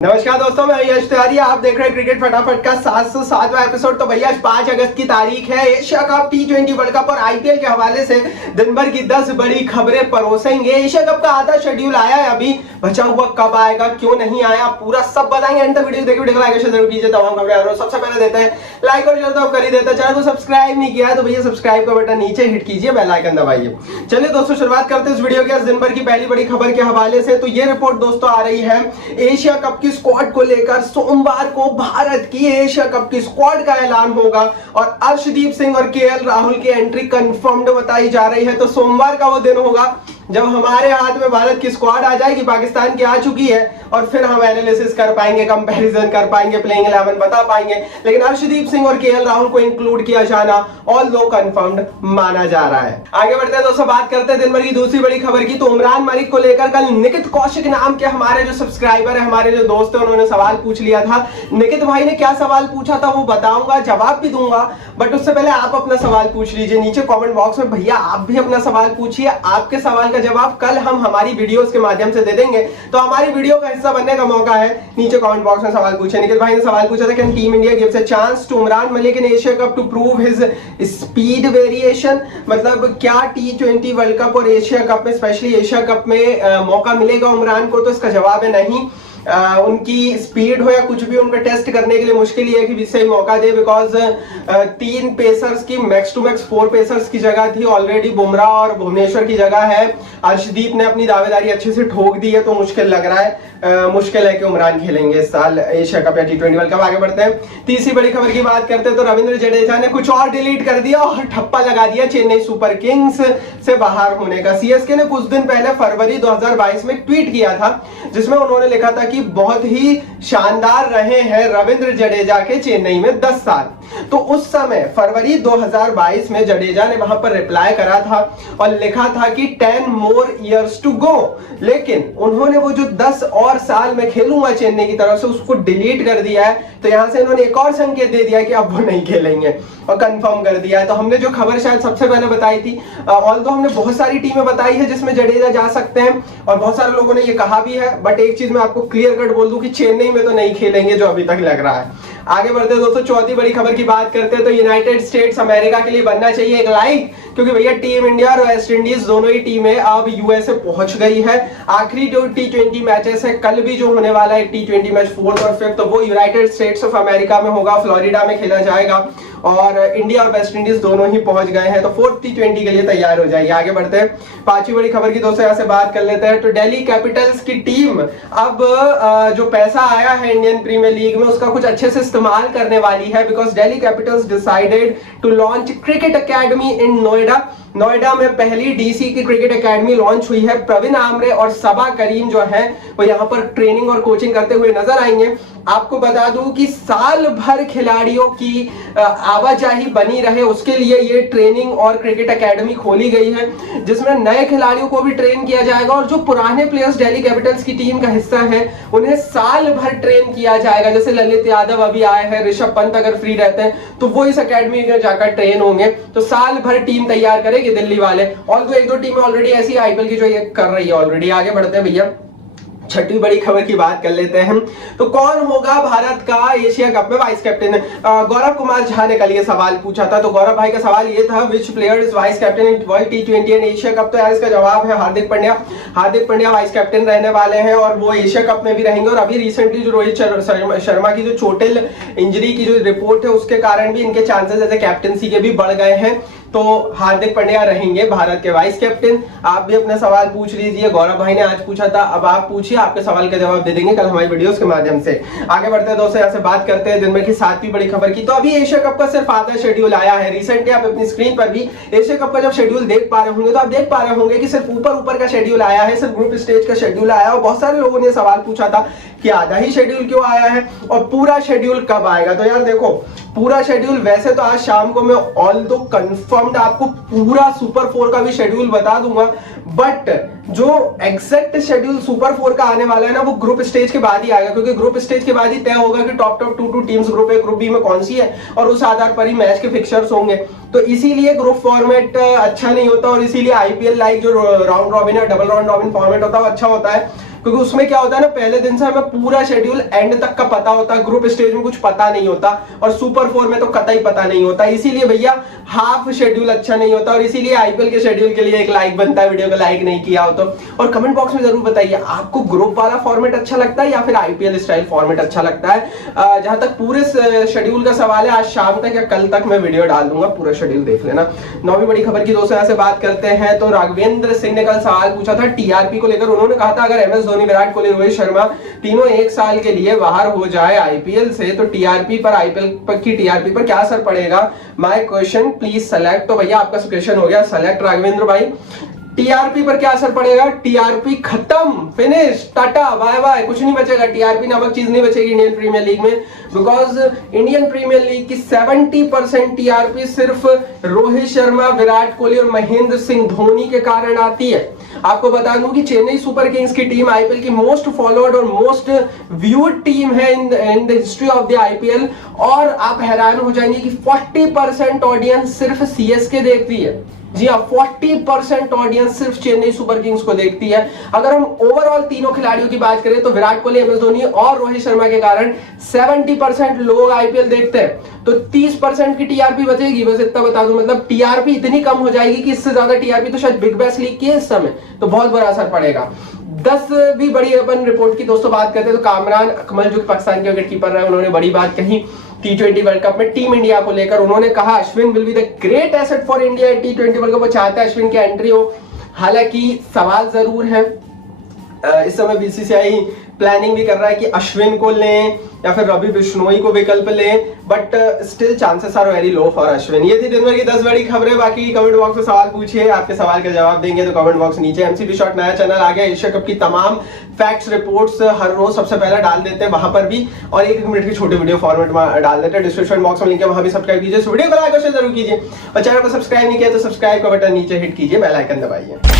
नमस्कार दोस्तों, मैं यश तिवारी। आप देख रहे हैं क्रिकेट फटाफट का 707वां एपिसोड। तो भैया आज 5 अगस्त की तारीख है। Asia cup, T20 world cup और आईपीएल के हवाले से दिन भर की 10 बड़ी खबरें परोसेंगे। एशिया कप का आधा शेड्यूल आया है, अभी बचा हुआ कब आएगा, क्यों नहीं आया, पूरा सब बताएंगे। एंड तक वीडियो देखिए, वीडियो को लाइक शेयर जरूर कीजिए। तमाम खबरें और सबसे पहले देते हैं लाइक और शेयर तो कर ही देते हैं। चैनल को सब्सक्राइब नहीं किया है तो भैया सब्सक्राइब का बटन नीचे हिट कीजिए, बेल आइकन दबाइए। चलिए दोस्तों, शुरुआत करते हैं इस वीडियो के दिन भर की पहली बड़ी खबर के हवाले से। तो ये रिपोर्ट दोस्तों आ रही है एशिया कप की स्क्वाड को लेकर। सोमवार को भारत की एशिया कप की स्क्वाड का ऐलान होगा और अर्शदीप सिंह और केएल राहुल की एंट्री कंफर्म्ड बताई जा रही है। तो सोमवार का वो दिन होगा जब हमारे हाथ में भारत की स्क्वाड आ जाएगी, पाकिस्तान की आ चुकी है, और फिर हम एनालिसिस कर पाएंगे, कंपैरिजन कर पाएंगे, प्लेइंग 11 बता पाएंगे। लेकिन अर्शदीप सिंह और केएल राहुल को इंक्लूड किया जाना ऑल्दो कंफर्म्ड माना जा रहा है। आगे बढ़ते हैं दोस्तों, बात करते हैं दिन भर की दूसरी बड़ी खबर की। तो उमरान मलिक को लेकर कल निकित कौशिक नाम के हमारे जो सब्सक्राइबर है, हमारे जो दोस्त है, उन्होंने सवाल पूछ लिया था। निकित भाई ने क्या सवाल पूछा था वो बताऊंगा, जवाब भी दूंगा, बट उससे पहले आप अपना सवाल पूछ लीजिए नीचे कमेंट बॉक्स में। भैया आप भी अपना सवाल पूछिए, आपके सवाल का जवाब कल हम हमारी वीडियोस के माध्यम से दे देंगे। तो हमारी वीडियो का हिस्सा बनने का मौका है, नीचे कमेंट बॉक्स में सवाल पूछे। निखिल भाई ने सवाल पूछा था, can team India gives a chance to Umran Malik in Asia cup to prove his speed variation. मतलब क्या T20 वर्ल्ड कप और एशिया कप में, स्पेशली एशिया कप में मौका मिलेगा उमरान को? तो इसका जवाब है नहीं। उनकी स्पीड हो या कुछ भी, उनका टेस्ट करने के लिए मुश्किल ही है कि इससे मौका दे। बिकॉज 3 पेसर्स की मैक्स टू मैक्स 4 पेसर्स की जगह थी ऑलरेडी, बुमराह और भुवनेश्वर की जगह है। अर्शदीप ने अपनी दावेदारी अच्छे से ठोक दी है, तो मुश्किल लग रहा है, मुश्किल है कि उमरान खेलेंगे इस साल एशिया कप या T20 वर्ल्ड कप। आगे बढ़ते हैं, तीसरी बड़ी खबर की बात करते हैं। तो रविंद्र जडेजा ने कुछ और डिलीट कर दिया और ठप्पा लगा दिया चेन्नई सुपर किंग्स से बाहर होने का। सीएसके ने कुछ दिन पहले फरवरी 2022 में ट्वीट किया था, जिसमें उन्होंने लिखा था कि बहुत ही शानदार रहे हैं रविंद्र जडेजा के चेन्नई में 10 साल। तो उस समय फरवरी 2022 में जडेजा ने वहां पर रिप्लाई करा था और लिखा था कि 10 मोर ईयर्स टू गो। लेकिन उन्होंने वो जो 10 और साल में खेलूंगा चेन्नई की तरफ से, उसको डिलीट कर दिया है। तो यहां से इन्होंने एक और संकेत दे दिया कि अब वो नहीं खेलेंगे और कंफर्म कर दिया है। तो हमने जो खबर शायद सबसे पहले बताई थी, ऑल्दो हमने बहुत सारी टीमें बताई है जिसमें जडेजा जा सकते हैं और बहुत सारे लोगों ने ये कहा भी है, बट एक चीज मैं आपको क्लियर कट बोल दूं कि चेन्नई में तो नहीं खेलेंगे, जो अभी तक लग रहा है। आगे बढ़ते हैं दोस्तों, चौथी बड़ी खबर की बात करते हैं। तो यूनाइटेड स्टेट्स अमेरिका के लिए बनना चाहिए एक लाइक, क्योंकि भैया टीम इंडिया और वेस्ट इंडीज दोनों ही टीमें अब यूएसए पहुंच गई है। आखिरी जो T20 मैचेस है, कल भी जो होने वाला है T20 मैच 4th और 5th, तो वो यूनाइटेड स्टेट्स ऑफ अमेरिका में होगा, फ्लोरिडा में खेला जाएगा। और इंडिया और वेस्ट इंडीज दोनों ही पहुंच गए हैं, तो 4th T20 के लिए तैयार हो जाएगी। आगे बढ़ते हैं, पांचवी बड़ी खबर की दोस्तों यहां से बात कर लेते हैं। तो दिल्ली कैपिटल्स की टीम अब जो पैसा आया है इंडियन प्रीमियर लीग में, उसका कुछ अच्छे से इस्तेमाल करने वाली है। Because Delhi Capitals decided to launch cricket academy in Noida. Noida में पहली डीसी की क्रिकेट एकेडमी लॉन्च हुई है। प्रवीण आमरे और सबा करीम जो है वो यहाँ पर ट्रेनिंग और कोचिंग करते हुए नजर आएंगे। आपको बता दूं कि साल भर खिलाड़ियों की आवाजाही बनी रहे, उसके लिए ये ट्रेनिंग और क्रिकेट एकेडमी खोली गई है, जिसमें नए खिलाड़ियों को भी ट्रेन किया जाएगा और जो पुराने प्लेयर्स दिल्ली कैपिटल्स की टीम का हिस्सा हैं, उन्हें साल भर ट्रेन किया जाएगा। जैसे ललित यादव अभी आए हैं, ऋषभ पंत अगर फ्री रहते हैं तो वो इस एकेडमी में जाकर ट्रेन होंगे। तो साल भर टीम तैयार करेगी दिल्ली वाले। और तो 1-2 टीमें ऑलरेडी ऐसी आईपीएल की जो ये कर रही है ऑलरेडी। आगे बढ़ते हैं भैया, छठी बड़ी खबर की बात कर लेते हैं। तो कौन होगा भारत का एशिया कप में वाइस कैप्टन? गौरव कुमार झा ने कल ये सवाल पूछा था। तो गौरव भाई का सवाल ये था, विच player is vice captain in world T20 and Asia cup? तो यार इसका जवाब है हार्दिक पांड्या। हार्दिक पांड्या वाइस कैप्टन रहने वाले हैं और वो एशिया कप में भी रहेंगे। और अभी रिसेंटली जो रोहित शर्मा की जो चोटिल इंजरी की जो रिपोर्ट है, उसके कारण भी इनके चांसेस ऐसे कैप्टनसी के भी बढ़ गए हैं। तो हार्दिक पांड्या रहेंगे भारत के वाइस कैप्टन। आप भी अपना सवाल पूछ लीजिए, गौरव भाई ने आज पूछा था, अब आप पूछिए, आपके सवाल का जवाब दे देंगे कल हमारी वीडियोस के माध्यम से। आगे बढ़ते हैं दोस्तों, यहाँ से बात करते हैं दिन भर की 7वीं बड़ी खबर की। तो अभी एशिया कप का सिर्फ आधा शेड्यूल आया है। रिसेंटली आप अपनी स्क्रीन पर भी एशिया कप का जब शेड्यूल देख पा रहे होंगे, तो आप देख पा रहे होंगे कि सिर्फ ऊपर का शेड्यूल आया है, सिर्फ ग्रुप स्टेज का शेड्यूल आया है। और बहुत सारे लोगों ने सवाल पूछा था कि आधा ही शेड्यूल क्यों आया है और पूरा शेड्यूल कब आएगा? तो यार देखो, पूरा शेड्यूल वैसे तो आज शाम को मैं ऑल्दो कंफर्म्ड आपको पूरा सुपर 4 का भी शेड्यूल बता दूंगा, बट जो एग्जैक्ट शेड्यूल सुपर 4 का आने वाला है ना, वो ग्रुप स्टेज के बाद ही आएगा। क्योंकि ग्रुप स्टेज के बाद ही तय होगा कि top 2 teams group A group B में कौन सी है, और उस आधार पर ही मैच के फिक्चर्स होंगे। तो इसीलिए ग्रुप फॉर्मेट अच्छा नहीं होता और इसीलिए आईपीएल लाइक जो राउंड रॉबिन या डबल राउंड रॉबिन फॉर्मेट होता है वो अच्छा होता है। क्योंकि उसमें क्या होता है ना, पहले दिन से हमें पूरा शेड्यूल एंड तक का पता होता है, ग्रुप स्टेज में कुछ पता नहीं होता और सुपर 4 में तो कतई पता नहीं होता। इसीलिए भैया हाफ शेड्यूल अच्छा नहीं होता और इसीलिए आईपीएल के शेड्यूल के लिए एक लाइक बनता है, वीडियो को लाइक नहीं किया हो तो। और कमेंट बॉक्स में जरूर बताइए आपको ग्रुप वाला फॉर्मेट अच्छा लगता है या फिर आईपीएल स्टाइल फॉर्मेट अच्छा लगता है। जहां तक पूरे शेड्यूल का सवाल है, आज शाम तक या कल तक मैं वीडियो डाल दूंगा, पूरा शेड्यूल देख लेना। नौवीं बड़ी खबर की दोस्तों यहाँ से बात करते हैं तो राघवेंद्र सिंह ने कल सवाल पूछा था टीआरपी को लेकर। उन्होंने कहा था अगर एमएस धोनी, विराट कोहली, रोहित शर्मा तीनों एक साल के लिए बाहर हो जाए आईपीएल से तो टीआरपी पर, आईपीएल की टीआरपी पर क्या असर पड़ेगा? My question please select. तो भैया आपका क्वेश्चन हो गया सेलेक्ट राघवेंद्र भाई। टीआरपी पर क्या असर पड़ेगा? टीआरपी खत्म, फिनिश, टाटा, बाय बाय, कुछ नहीं बचेगा। टीआरपी नामक चीज नहीं बचेगी इंडियन प्रीमियर लीग में, बिकॉज इंडियन प्रीमियर लीग की 70% टीआरपी सिर्फ रोहित शर्मा, विराट कोहली और महेंद्र सिंह धोनी के कारण आती है। आपको बता दूं कि चेन्नई सुपर किंग्स की टीम आईपीएल की मोस्ट फॉलोड और मोस्ट व्यूड टीम है in the history of the IPL. और आप हैरान हो जाएंगे कि 40% ऑडियंस सिर्फ सीएसके देखती है। जी हाँ, 40% ऑडियंस सिर्फ चेन्नई सुपर किंग्स को देखती है। अगर हम ओवरऑल तीनों खिलाड़ियों की बात करें तो विराट कोहली, एमएस धोनी और रोहित शर्मा के कारण 70% लोग आईपीएल देखते हैं, तो 30% की टीआरपी बचेगी। बस इतना बता दूं, मतलब टीआरपी इतनी कम हो जाएगी कि इससे ज्यादा टीआरपी तो शायद बिग बैश लीग की है इस समय, तो बहुत बड़ा असर पड़ेगा। 10वीं बड़ी अपन रिपोर्ट की दोस्तों बात करते हैं तो कामरान अकमल जो पाकिस्तान के विकेट कीपर रहे, उन्होंने बड़ी बात कही टी20 वर्ल्ड कप में टीम इंडिया को लेकर। उन्होंने कहा Ashwin will be the great asset for India T20 world cup. वो चाहता है अश्विन की एंट्री हो, हालांकि सवाल जरूर है। इस समय बीसीसीआई प्लानिंग भी कर रहा है कि अश्विन को लें या फिर रवि बिश्नोई को विकल्प लें, but still chances are very low for Ashwin. ये थी दिन भर की 10 बड़ी खबरें। बाकी कमेंट बॉक्स में सवाल पूछिए, आपके सवाल का जवाब देंगे तो कमेंट बॉक्स नीचे। एमसीबी शॉट नया चैनल आ गया, एशिया कप की तमाम फैक्ट्स रिपोर्ट्स हर रोज सबसे पहले डाल देते हैं वहां पर भी, और 1 मिनट की छोटी वीडियो फॉर्मेट में डाल देते हैं। डिस्क्रिप्शन बॉक्स में लिंक है, वहां भी सब्सक्राइब कीजिए। वीडियो को लाइक और शेयर जरूर कीजिए और चैनल को सब्सक्राइब नहीं किया तो सब्सक्राइब का बटन नीचे हिट कीजिए, बेल आइकन दबाइए।